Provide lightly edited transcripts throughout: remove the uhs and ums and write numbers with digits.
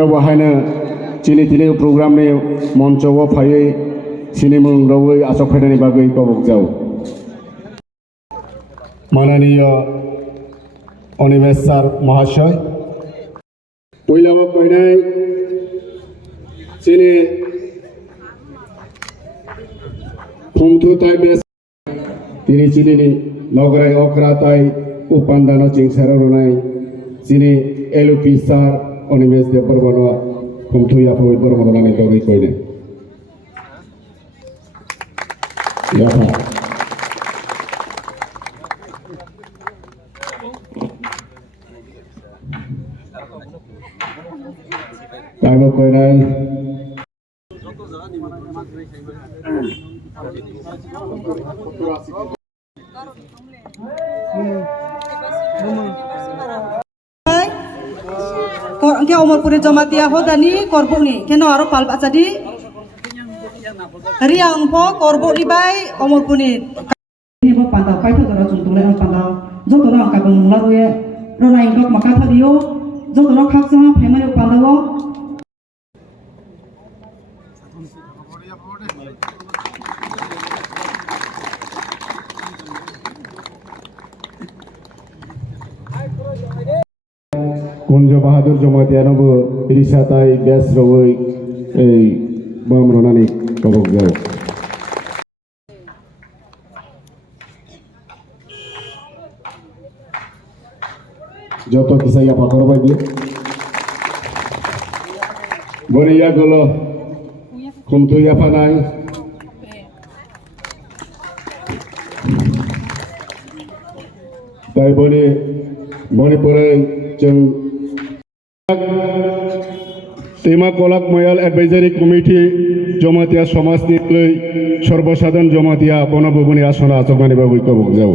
Chandra Wahana, Chini Tini program ni Moncho Faye, Cinemung Rawi Asokani Bagai Kobok Jau. Mananiya Onimesar Mahashoy. Puilawa Koinai, Chini Pumtu Tai Bes, Tini Chini Lograi Okratai, Upandana Chingsarunai, Chini Elupisar. Onimes de Perbanoa, Pumtu Yapo Permonani Togi Koine. Yapa. Kaibo Koinai. Ke Omorpuri Jamatia Hodani, Korbuni, Keno Aro Palpachadi Riang Po, Korbuni by Omorpuni. Nibo Panda, Paito Jungle and Panda, Zotona Kabun Larue, Rona Ingok Makapadio, Zotona Kapsa, Pemano Pandavo. Kunjo Bahadur Jomatiano Irisatai Bes Roy Bam Ronani Kobok Jau. Joto kisah ya pakar bagi. Boriya golo Kuntu ya panai. Tai boni pore jeng Tema Kolak Moyal Advisory Committee Jomatia Somas Niklei Sorbosadan Jomatia Bonabubuni Asona Asokani Babu Kobok Jau.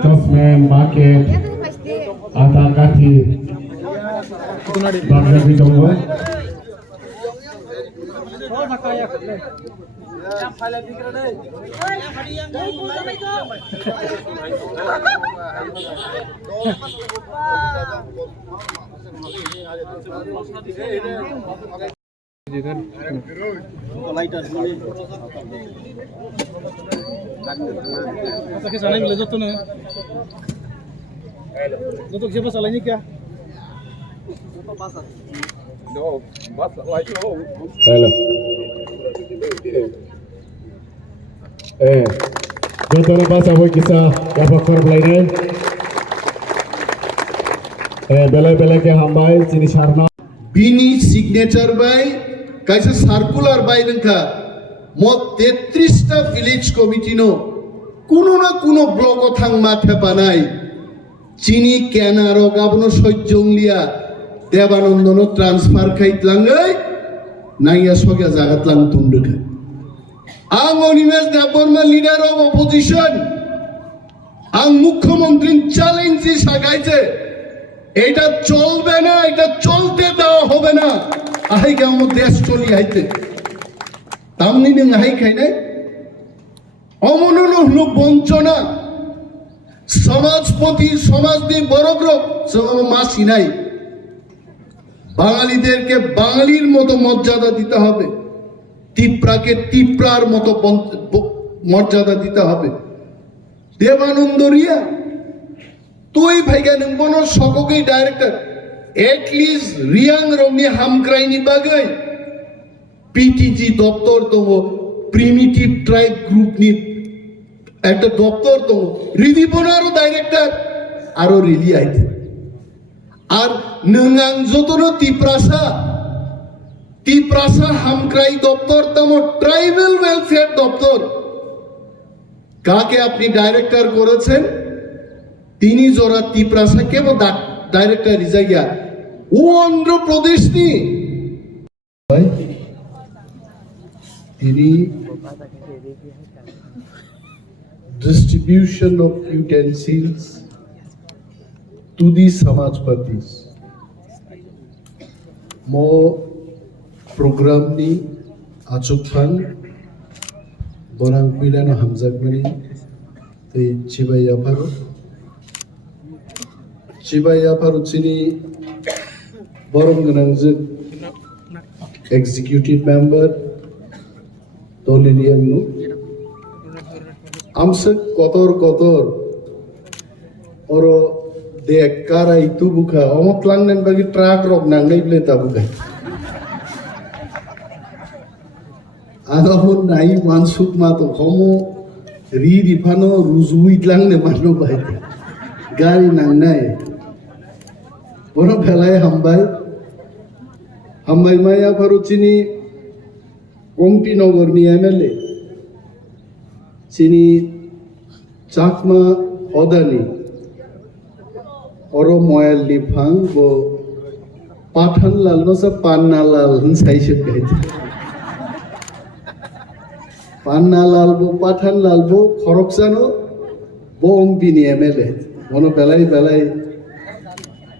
Tosman Market Atakati Bangladesh Jomwa. Hello. Jotono bahasa boy kisah apa korb lainnya? Bela ke hambai sini sarna. Bini signature by kaisa circular by nengka. Mot 33 village committee no. Kuno na kuno block othang mathe panai. Chini kenaro gabno sojonglia. Devanondono transfer kait langai. Naya soga zagat lang tunduk. Ang Onimes Deborma leader of opposition, ang Mukhyamantri challenge সাগাইছে এটা চলবে না, এটা চলতে দেওয়া হবে না। I গাম দেশ চলি আইতে তামনি নং আই খাই নাই অমনন হলো বঞ্চনা সমাজপতি সমাজনি বড় গ্রুপ মাসি নাই বাঙালিদেরকে বাঙালির মতো মর্যাদা দিতে হবে তিপ্রাকে তিপ্রার মতো মর্যাদা দিতে হবে দেবানন্দ রিয়া তুই ভাইগা নং বন সককেই ডাইরেক্টর এট লিস্ট রিয়াং রমনি হামক্রাইনি বাগাই পিটিজি দপ্তর দङ প্রিমিটিভ ট্রাইব গ্রুপ নি একটা দপ্তর দङ রিদিপনারও ডাইরেক্টর আরো রিলি আইতে আর নং যতন তিপ্রাসা হামক্রাই দপ্তর তম ট্রাইবাল ওয়েলফেয়ার দপ্তর কাকে আপনি ডাইরেক্টর করেছেন তিনি জোড়া তিপ্রাসা কে ডাইরেক্টর রিজাইয়া ও অন্ধ্রপ্রদেশ নি তিনি distribution of utensils to the Samajpatis. Mo program ni achukhan borang pilano hamjakmani tei chibai afaru chini borong ganangjuk executive member doliriang nu amsek kotor oro dek karai tu buka omot langnen bagi truck rok nangnai ble ta buka adapun nai mansuk ma to khomo ri difano ruzui langne mano bai gari nangnai bono phelai hambai maya faruchini Ompi Nogor ni MLA chini Chakma Odani oro moyal lifang bo Pathan Lal no sa Panna Lal sai shakai Panna Lal bo Pathan Lal bo Khoroksano bo Ompi ni MLA mono belai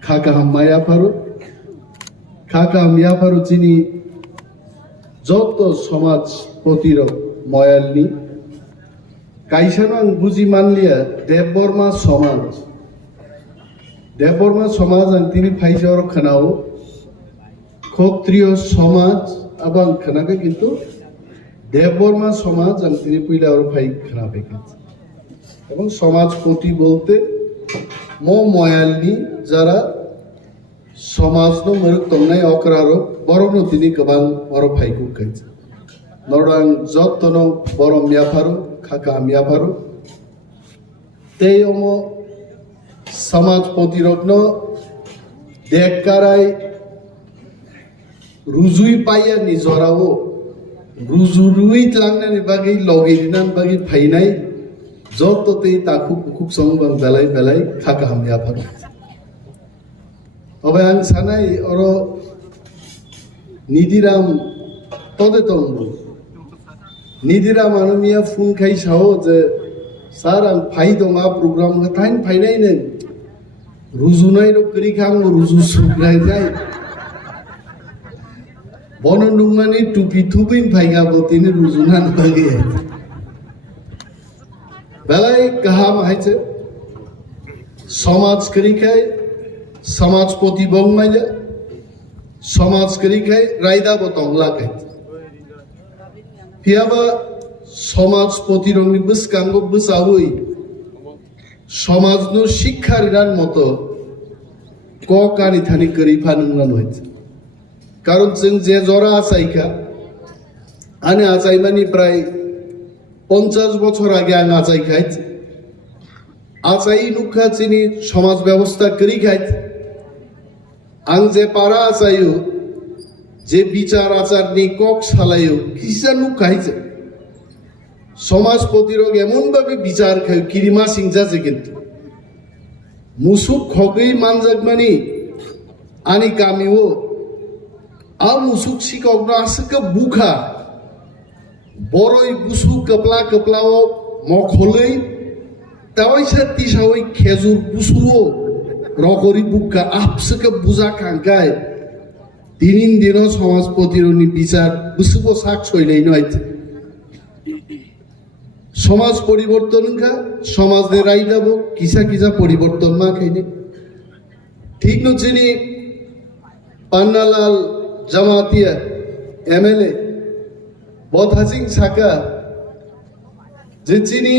khaka hammaya faru chini joto somaj potirok moyalni kaisano ang buji manlia Devborma somaj ang tini phaijor khanao Kshatriyo somaj abang khanaka kintu Devborma somaj ang tini puila or phai khanabe kintu ebong somaj poti bolte mo moyalni jara समाज no मरुक तंगनाय अक्रारो बरनो तिनि गोबां बर फाइकु काइज नरदां जत्तनो बर मियाफारु खाका मियाफारु तेयमो समाज प्रतिरत्न देखकाराय रुजुई पाया निजरावो रुजुरुई लांनानि बागै लगिरिनान बागै फाइनाय जत्तो तेय ताखु बुकुक संगबां बेलाय खाका मियाफारु Oba ang sanay oro Nidiram tode tongbu Nidiram anumia phun khai sao je sarang phai donga program ka tain phai nai ne rujunai ro kri khang ruju sukai jai bonondung mani tupi thupin phai ga botini rujunan bage belai kaham haiche samaj kri khai समाज पोती बंग माइजा समाज करी खाय रायदा बतंग लाखाय फियाबा समाज पोती रंगनि बसकांगो बसावै समाज no शिक्षार रान मतो क कारि थानि करी फानुंगान होय कारण जों जे जरा आसायखा आने आसायमानि प्राय 50 বছর আগে आं आसायखाय आसाई नुखा चिनि समाज व्यवस्था करी खाय आं जे पारा आसायो जे বিচার आचारनि কক सालायो किसा नुखायजे समाज प्रतिरोग एमन भाबे বিচার खाय किरिमा सिंजाजे किन्तु मुसुक खगै मानजागमानि आनि गामिओ आ मुसुक सिकगना आसके बुखा बरय गुसु कपलाओ मखलै तावाइसा तिसावै खेजुर बुसुओ रगरी बुक्का आपसके बुजा खांगाय दिनिन दिनो समाज प्रतिरोधनि বিচার बुसुको साक सयलायनो आइते समाज परिवर्तन का समाज ने रायदाबो किसा परिवर्तन मा खाइने ठीक न चिनी पान्नालाल जमातिया MLA बथासिं साका जे चिनी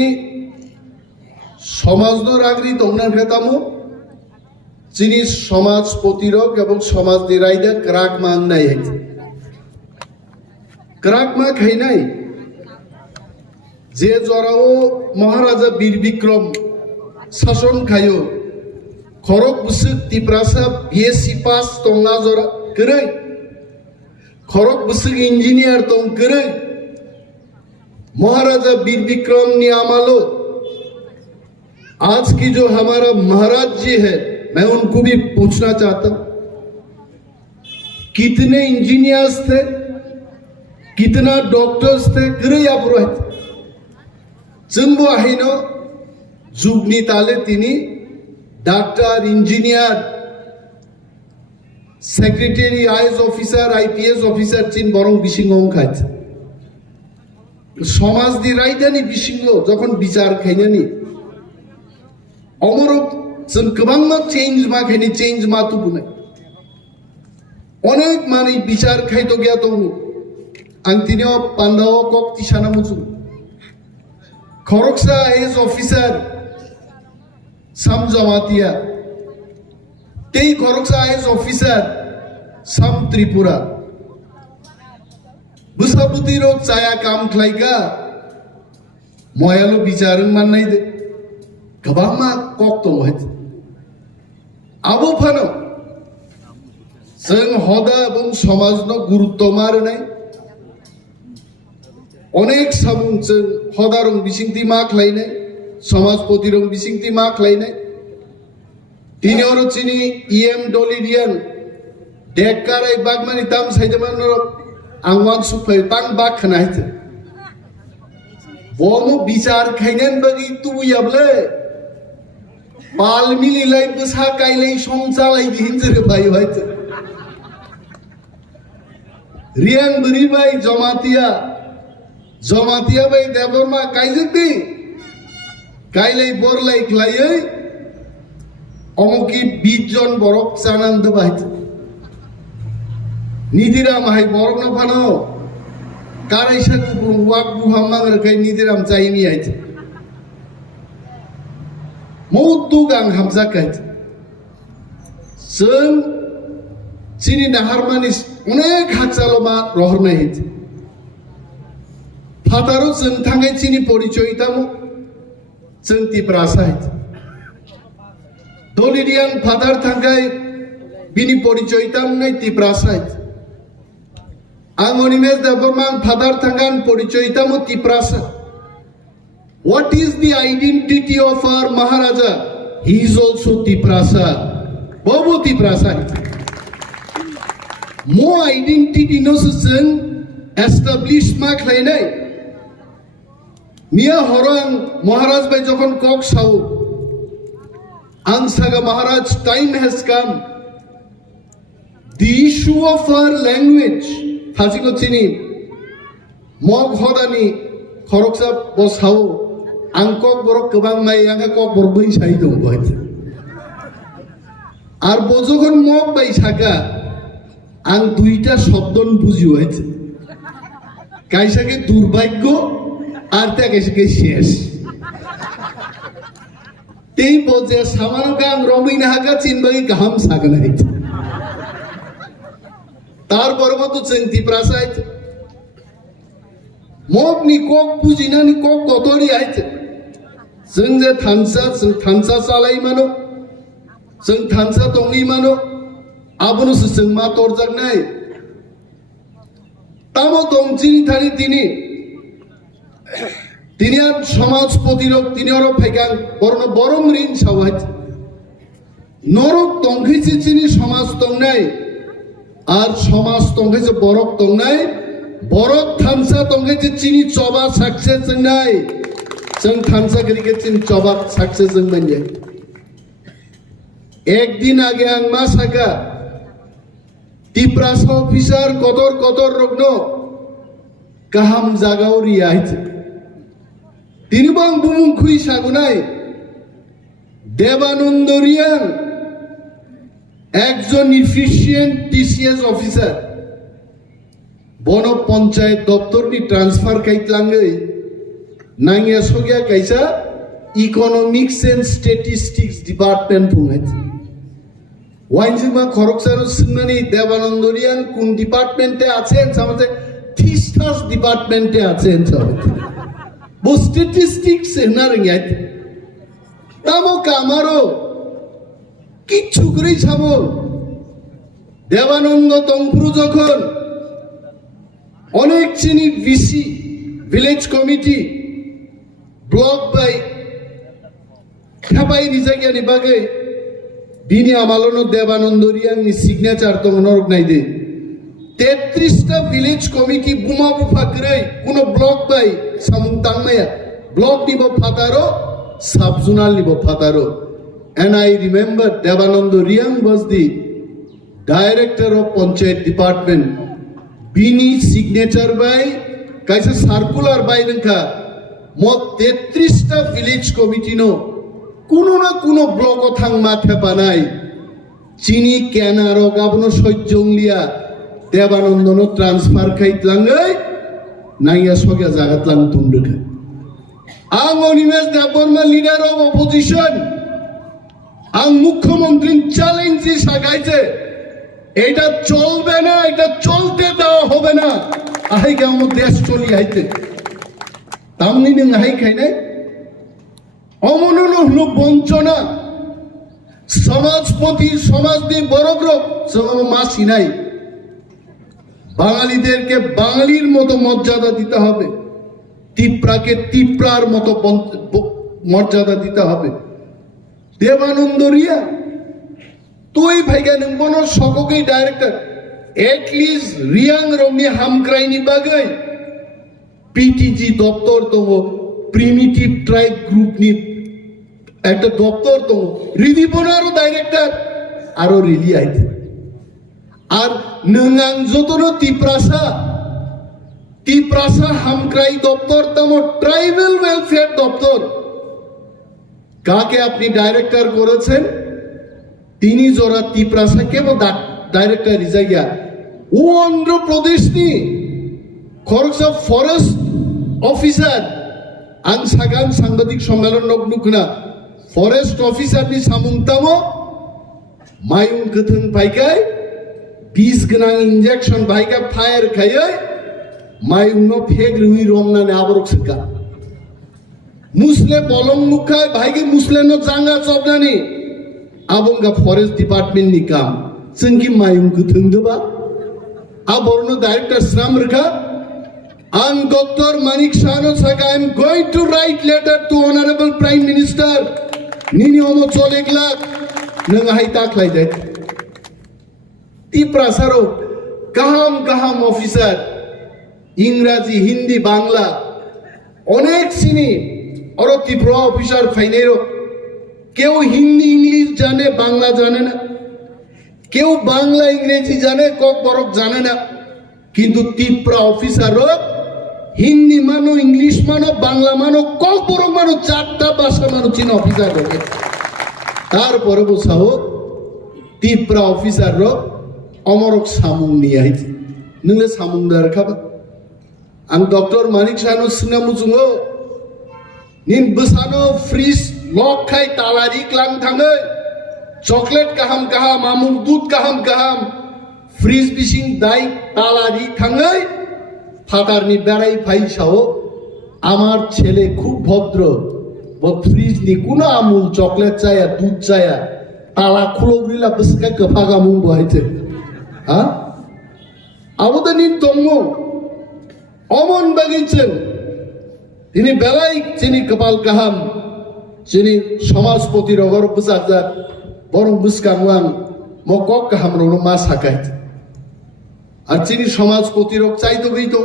समाज नो रागरी तंगना खेतामो चिनी समाज प्रतिरोध एवं समाज निरायदा क्राक मांगनाय क्राक मा खाइनाय जे जराओ महाराजा वीर विक्रम शासन खायो खरक बुसुक तिप्रासा BSc पास तंगना जरा करै खरक बुसुक इंजीनियर तंग करै महाराजा वीर विक्रम नि आमालो आज की जो हमारा महाराज जी है मैं उनको भी पूछना चाहता हूं कितने इंजीनियर्स थे कितना डॉक्टर्स थे गरया पुरोहित जोंबो आहिनो जुगनि ताले तिनी doctor engineer secretary IAS officer IPS officer चिन बरं बिसिङाव खायत সমাজ দি রাইদানি বিসিঙ্গ যখন বিচার খাইনানি অমরক जों गोबां मा चेंज मा खायनि चेंज मा तु बुनाय अनेक माने बिचार खायतो गया दं आं तिनियाव पान्दाव कक तिसाना मुजु खरकसा एज ऑफिसर साम जमातिया तेई खरकसा एज ऑफिसर साम त्रिपुरा बुसाबुति रोग चाया काम खलायगा मयालो बिचारन माननाय दे गोबां मा कक दं आबो फानो जों हदा এবং समाजनो गुरुत्व मारनाय अनेक साबुं जों हदारं बिसिंति मा खलायनाय समाजपतिरं बिसिंति मा खलायनाय तिनि अरो चिनि इएम डलिडियान डेकाराय बागमानि दाम साइदमान आं वान सुफाय तां बाग खनायते बमो बिचार खायनान बागि तुबुयाबले पालमिली लाई बसा काइलाई संसा लाई हिंजर भाई भाई रियान बरी भाई जमातिया भाई देवरमा काइजती काइलाई बोरलाई खलायै अमकी 20 जन बरक जानांद भाई निदिराम हाय बरक न फानो काराइसा कुबुं वाक बुहामांग रखाय निदिराम चाइनि आइते मौतुगां हामजाखायत जों चिनि नाहारमानिस अनेक हाचालमा रहरनाय हित फातारो जों थांगाय चिनि परिचयतामो जों तिप्रासा हित दलिदियान फातार थांगाय बिनि परिचयताम नाय तिप्रासा हित आं Animesh देवबर्मान फातार थांगान परिचयतामो Tiprasa What is the identity of our Maharaja? He is also Tiprasa. Bobo Tiprasa. More identity no susun established mark lainai. Mia Horang Maharaj by Jokon Kok Sau. Ansaga Maharaj, time has come. The issue of our language. Hasiko Chini. Mog Hodani. Khoroksa Bos Hau. Angkok borok kebang mai angka kok borbai sai dong buat. Ar bojokon mok bai saka ang duita শব্দন বুঝি হয়েছে কাইসাকে দুর্ভাগ্য আর তা কাইসাকে শেষ তেই বজে সামান গাং রমিন হাকা চিনবাই গাম সাগনা হইছে তার পরবত চিন্তি প্রাসাইত মক নি কক বুঝিনা নি কক কতরি আইছে जों जे थानसा सालाय मानो जों थानसा दंनि मानो आबोनोसो जों मा तरजागनाय तामो दंजिनि थानि तिनि आर समाज प्रतिरोध तिनि अर फाइगां बरनो बरम रिन सावाय नरक दंखैसे चिनि समाज दंनाय आर समाज दंखैसे बरक दंनाय बरक थानसा दंखैसे चिनि चबा साक्सेस जोंनाय जों थानसा करिके चिन चबा साक्सेस जों बन जाय एक दिन आगे आं मा साका तिप्रासा ऑफिसार कतर रगनो गाहाम जागाव रियायत तिनि बां बुमुं खुइ सागुनाय देवानंद रियां একজন ইফিশিয়েন্ট টিসিএস অফিসার বন পঞ্চায়েত দপ্তরনি ট্রান্সফার কাইতলাঙ্গै नांगिया सोगिया कैसा इकोनॉमिक्स एंड स्टैटिस्टिक्स डिपार्टमेंट बुंगाय वाइनजिमा खरकसारो सिंगमानि देवानंदरियान कुन डिपार्टमेंटे आछेन सामजे थिस्टास डिपार्टमेंटे आछेन सामजे बो स्टैटिस्टिक्स हेना रंगाय तामो कामारो किच्छु करेই ছাবো देवानंद तंपुरु যখন অনেক চিনি VC village committee block bye खाबाय रिजागियानि बागै बिनि आमालनो देवानंदरियानि सिग्नेचार दङ नरक नायदे 33 टा विलेज कमिटी बुमा बुफा गरै कुनो ब्लॉक बाय सामुं तांनाया ब्लॉक निबो फातारो सब जुनाल निबो फातारो and I remember Devanand Riyang was the director of Panchayat department bini signature by kaisa circular bai nengka mot 33 ta village committee no kuno na kuno block o thangma thepanai chini kenaro gabono sojjonglia debanondono transfer khaitlangai naiya soga jagatlang tundukha ang Onimes Deborma leader of opposition ang মুখ্যমন্ত্রী challenge সাগাইছে এটা চলবে না এটা চলতে দেওয়া হবে না I গাম দেশ চলি আইতে তামনি নং আই খাইনে অমনন হলো বঞ্চনা সমাজপতি সমাজনি বড় গ্রুপ সব মাসি নাই বাঙালিদেরকে বাঙালির মতো মর্যাদা দিতে হবে তিপ্রাকে তিপ্রার মতো মর্যাদা দিতে হবে দেবানন্দ রিয়া তুই ভাইগা নংবন সককে ডাইরেক্টর এটলিস্ট রিয়াং রংনি হামক্রাইনি বাগৈ পিটিজি দপ্তর দङ প্রিমিটিভ ট্রাইব গ্রুপনি একটা দপ্তর দङ রিদিবনারও ডাইরেক্টর আরো রিলি আইতে আর নঙাং যতনো তিপ্রাসা হামক্রাই দপ্তর তম ট্রাইবাল ওয়েলফেয়ার দপ্তর কাকে আপনি ডাইরেক্টর করেছেন তিনি জোড়া তিপ্রাসা কেবল ডাইরেক্টর রিজাইয়া ও অন্ধ্রপ্রদেশ নি খরগসা ফরেস্ট অফিসার আং সাগান সাংবাদিক সম্মেলন নগনুকনা ফরেস্ট অফিসার নি সামুংতামো মায়ুং কথং পাইকাই বিষ গনাং ইনজেকশন ভাইকা ফায়ার খাইয় মায়ুং নো ফেক রুই রমনানে আবরক সকা মুসলে বলং মুখায় ভাইকে মুসলে no জাঙ্গা চবনানি abonga forest department ni kam sengki mayung kuthung doba aborno director shram rakha ang Dr. Manik Shano Saka I am going to write letter to honorable prime minister nini omo cholek lak nang hai tak lai det ti prasaro kaham officer ইংরাজি হিন্দি বাংলা অনেক সিনি or Tripura officer ফাইনেরো কেউ Hindi English জানে বাংলা জানে না কেউ বাংলা ইংরেজি জানে cock বরক জানে না কিন্তু ত্রিপুরা অফিসারও হিন্দি মানো ইংলিশ মানো বাংলা মানো কক বরক মানো চারটা ভাষা মানো চীন অফিসার রয়ে তারপরে বসাও ত্রিপুরা অফিসারও অমরক সামুং নিয়ে আইছে নলে সামুং দার খাবা ang Dr. Manik Shano sinamusungo nin besano freeze lock khai talari klang thangai chocolate kaham amul dud kaham freeze bising dai talari thangai ফাটারনি বেড়াই ফাইসাও আমার ছেলে খুব ভদ্র ও ফ্রিজ নি কোনো আমুল চকলেট চায়া দুধ চায়া তালা খুলো গিলা বসকা কফাগা মুং বহাইছে হ্যাঁ আবদানিন তম্ম অমন বাগিয়েছেন তিনি বেলাই চিনি কপাল কাহাম চিনি সমাজপতির অগর বুঝাজার বরং বুঝকাংলাম মকক কাহাম রং মা সাকাইত আর চিনি সমাজপতির চাইতো গইতো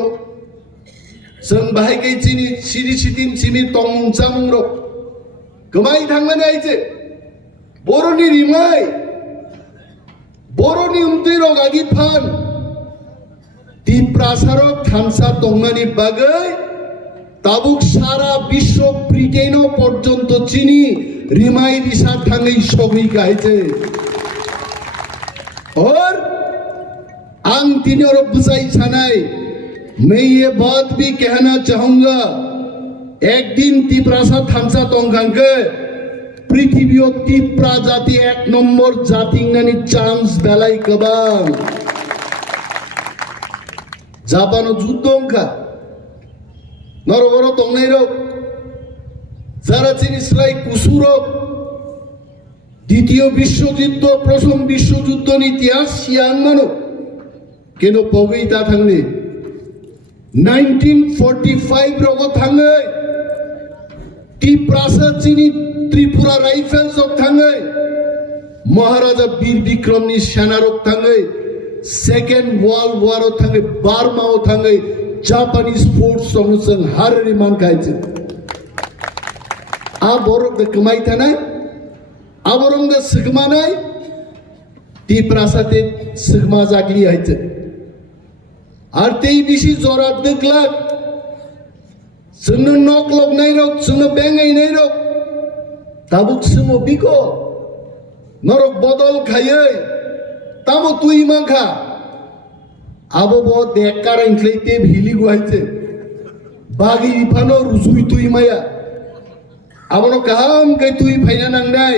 जों बाहायगै चिनि सिरि सितिन चिमि तंमुं चामुं र गोमाय थांनानै आइजे बर'नि रिमाय बर'नि उमदै रगागि फान तिप्रासारक थानसा दंनानि बागै ताबुक सारा विश्व ब्रिटेन पर्यन्त चिनि रिमाय रिसा थाङै सबै गाइजे और आं तिनीर बुझाइ छानाय मैं ये बात भी कहना चाहूंगा एक दिन तिप्रासा थानसा तंगांगे पृथ्वी तिप्रा जाति एक नंबर जाति नानी चांस बेलाई कबां जापानो जुद्धोंखा नरवरो तंगनेरो যারা চিনিসলাই কুসুরো দ্বিতীয় বিশ্বযুদ্ধ প্রথম বিশ্বযুদ্ধ ইতিহাস সিয়ান মানো কেন পগৈতা থাকলে 1945 রগ থাঙ্গে तिप्रासा चिनी त्रिपुरा राइफल्स অফ থাঙ্গে মহারাজা বীর বিক্রমনি সেনা রক থাঙ্গে সেকেন্ড ওয়ার্ল্ড ওয়ার ও থাঙ্গে বার্মা ও থাঙ্গে জাপানিজ ফোর্স সংসং হার রিমান গাইছে আ বরক দে কমাই থানাই আবরং দে সিগমানাই तिप्रासाতে সিগমা জাগলি আইছে আর তেই বেশি জরাত দেখলাক जोंनो नक लगनाय रक जोंनो बेंगायनाय रक ताबुक सोमो बिको नरक बदल खायै तामो तुई मांखा आबो बो देकार इंख्लैते भिलि गुहायते बागी इफानो रुजुई तुई माया आबनो काहाम कै तुई फायना नांनाय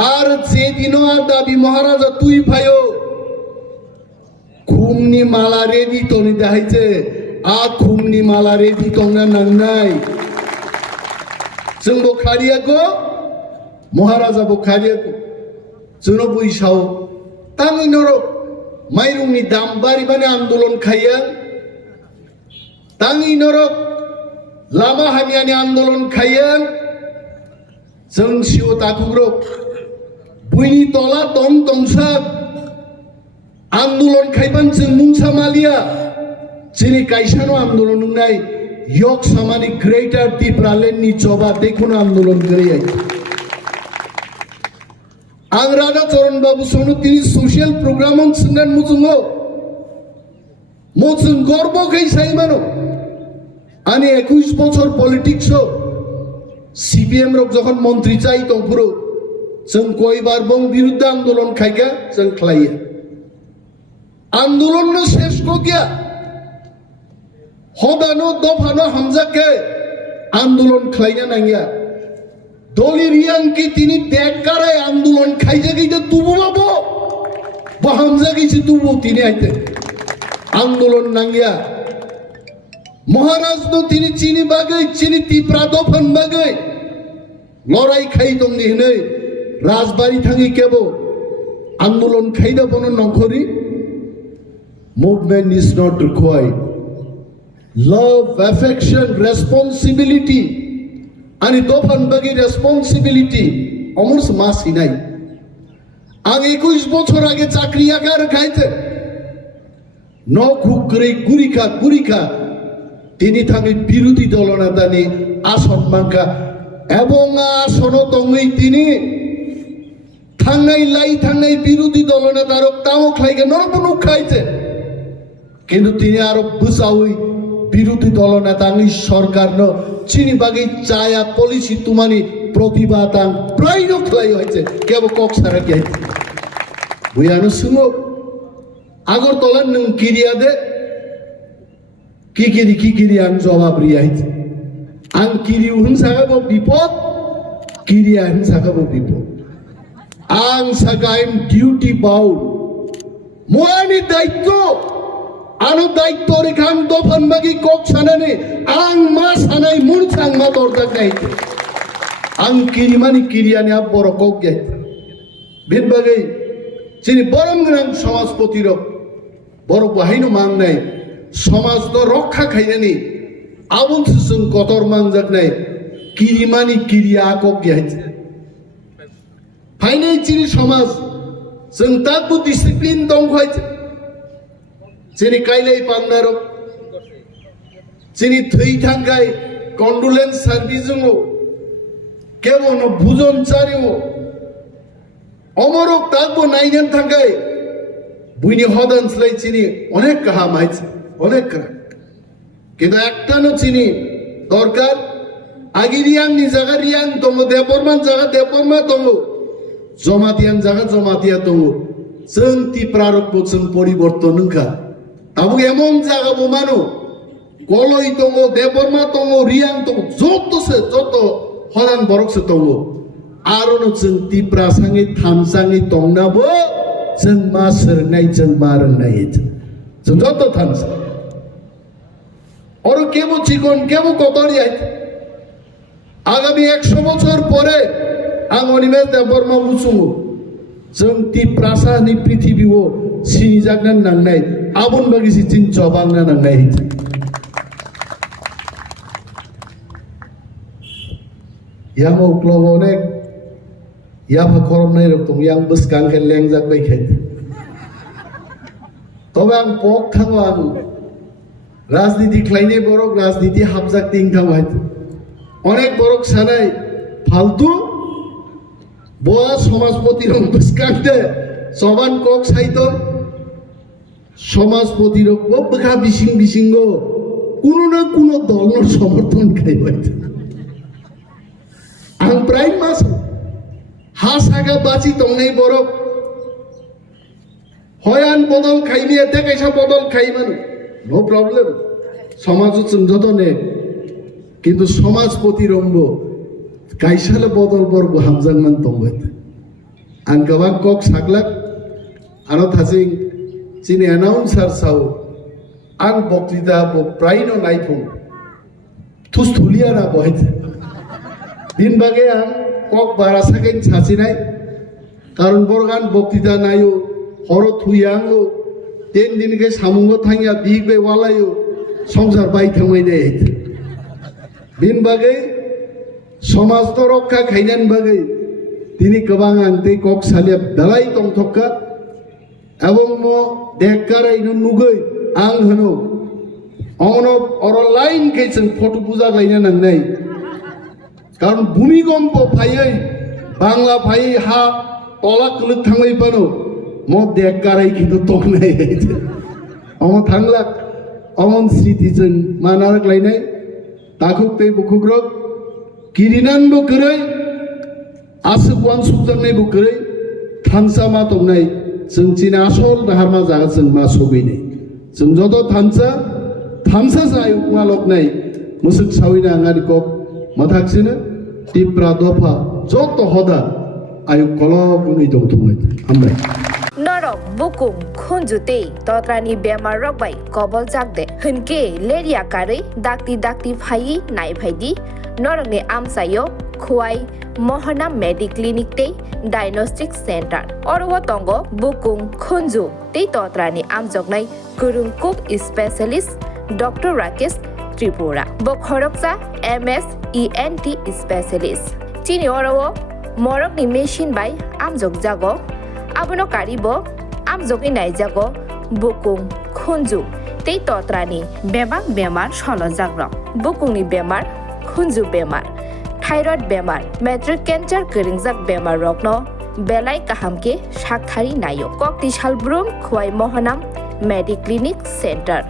आर जे दिनो आर दाबि महाराजा तुई फायो खुमनि माला रेडि तनि दाहायते आ खुमनि माला रेडि तंना नांनाय जों बखारियाको महाराजा बखारियाको जोंनो बैसाव तांनि नरक माइरंनि दाम बारिबानो आन्दोलन खायो तांनि नरक लामा हामियानि आन्दोलन खायो जों सिउ ताकुग्रक बुइनि तला तम तंसा आन्दोलन खायबान जों मुंसा मालिया जिनि काइसानो आन्दोलन नंनाय yok samani greater Tipralenni coba देखुन आन्दोलन गरे आं राधा चरण बाबु सोनु तिनी सोशल प्रोग्राम सुनन मुजुंगो मोजुं गर्व कै साइमानो आनी 21 বছর पॉलिटिक्स सीपीएम रक जखन मंत्री चाइ तंपुरो जों कयबार बं विरुद्ध आन्दोलन खायगा जों खलायो आन्दोलन न शेष को गया हदानो दफानो हमजाके आन्दोलन खलायना नांगिया दलिरियां की तिनी देखाराय आन्दोलन खायजा गईते तुबु बाबो बा हमजा गईছে तुबु तिनी आइते आन्दोलन नांगिया महाराज नो तिनी चिनी बागै चिनी तिप्रा दफान बागै लड़ाई खाई दंनि हनै राजबारी थांगी केबो आन्दोलन खायदा बनो नंखरि movement is not required love affection responsibility ani dofan bagi responsibility omurs masi nai ang 21 বছর আগে চাকরি আকার খাইতে ন খুকরে গুরিখা তিনি থাকি বিরোধী দলনেতানি আসন মাঙ্কা এবং আসন তঙ্গই তিনি থাঙ্গাই বিরোধী দলনেতারক তাও খাইকে নরপনু খাইতে কিন্তু তিনি আরো বুঝাউই বিরোধী দলনেতানি সরকার ন চিনি বাগি চায়া পলিসি তুমানি প্রতিবাদাং প্রায় নখলাই হয়েছে কেবল কক সারা কি বুয়ানো শুনো আগরতলার নং কিরিয়া দে কি কিরি আং জবাব রিয়াইছে আং কিরি উহন সাগাবো বিপদ কিরিয়া হন সাগাবো বিপদ আং সাগাইম ডিউটি বাউন্ড মোয়ানি দায়িত্ব আনো দায়িত্ব রেখান দফান বাগি কক সানানে আং মা সানাই মুন সাং মা দরদাক নাইতে আং কিরিমানি কিরিয়ানি আব বড় কক গাইতে বিন বাগি যিনি বরং গ্রাম সমাজপতির বড় বাহিনী মাং নাই সমাজ তো রক্ষা খাইনানি আবুন সুসুন কতর মাংজাক নাই কিরিমানি কিরিয়া কক গাইতে ফাইনাই চিনি সমাজ जों ताकु डिसिप्लिन दं खायते যিনি কাইলাই পান্নার যিনি থৈ থাঙ্গাই কন্ডোলেন্স সার্ভিসং কেমন ভুজন চারিও অমরক তাকবো নাইগান থাঙ্গাই বুইনি হদানসলাই চিনি অনেক কাহাম আইছে অনেক কাহা কিন্তু একটানো চিনি দরকার আগে রিয়াংনি জায়গা রিয়াং দङ দেপরমান জায়গা দেপরমা দङ জমাতিয়ান জায়গা জমাতিয়া দङ जों तिप्रारक जों परिवर्तन नंखा आबो एमन जागा बो मानो गलय दङ देबरमा दङ रियां दङ जत हरान बरकसे दङ आरोनो जों तिप्रा सांगै थामसाङै दंनाबो जों मा सोरनाय जों मा रोंनाय जों जत थामसा और केबो चिकन केबो कतरी आइ आगामी 100 বছর পরে आं अनिमेष देबरमा बुसुङो जों तिप्रासानि पृथ्वीओ सिनि जागनान नांनाय आबुन बागिसि चिन जबांना नांनाय yang oklo onek ya pakorom nai rok tung yang buskang ken leng jak bai khet তবে আং পক থাঙান রাজনীতি খাইনে বড়ক রাজনীতি হাবজাক তিং থামাইতে অনেক বড়ক সানাই ফালতু बोआ समाजपति रंग बुसकांदे सबान कक साइतो समाजपति रंग बबखा बिसिंगो कुनो ना कुनो दलनो समर्थन खाइबाय आं प्राय मास हा सागा बाची तंगनै बरफ हयान बदल खाइने ते कैसा बदल खाइमान नो प्रॉब्लम समाज चंजतने किंतु समाज प्रतिरंग कायसाले बदल बरग हामजांमान तंबाय आं गोबां कक साग्लाक आरो थासिं चिनि एनाउन्सार साव आं बक्तृता प्रायनो नायफुं थुस्थुलिया ना बहायत दिन बागे आं कक बारा साकेन सासिनाय कारण बरगान बक्तृता नायो हर थुयांगो तीन दिन के सामुंगो थांगिया बिग बे वालायो संसार बाय थांबाय दे दिन बागे समाज तो रक्षा खायनान बागे दिनै गोबां आं दै कक सालिया दालाय दंथक्का एवं मो देखकारायनो नुगै आं होनो अनो अर लाइन के जों फटो पूजा लायनो नांनाय कारण भूमिकम्प फायै बांला फायै हा तला कलक थांबाय पानो मो देखकाराय किन्तु तंनाय अमो थांलाक अमन स्थितिजों मानारक लायनाय ताखुक ते बुखुग्रक किरिनान बकरै आसुकवान सुजनाय बकरै थानसा मा तंनाय जों चिना आसल दाहारमा जागा जों मा सगैनाय जों जत थानसा जायो वालकनाय मुसुक साविना आंगारि कक माथाक्सिनो टिप्रा दफा जत हदा आयु कलक उनि दंथंनाय हामबाय नरक बुकुं खुंजुते तत्रानि बेमार रकबाय कबल जागदे हनके लेरिया कारै दाक्ति फायि नाय फायदि नरकनि आमसायो खुवाई महना मेडि क्लिनिक ते डायग्नोस्टिक सेंटर अरवा तंगो बुकुं खुंजु ते तत्रानि आमजगनाय गुरुं कुक स्पेशलिस्ट डॉक्टर राकेश त्रिपुरा बखरकसा एमएस ENT स्पेशलिस्ट चिनि अरवा मरकनि मेशिन बाय आमजग जागो आबनो कारिबो आमजगै नायजागो बुकुं खुंजु ते तत्रानि बेमार सल जाग्रक बुकुंनि बेमार खुंजु बेमार थायरॉइड बेमार मेट्रिक कैंसर करिंजाक बेमार रकनो बेलाय काहामके साकथारि नायो कक्ति सालब्रुम खुवाई महनाम मेडि क्लिनिक सेंटर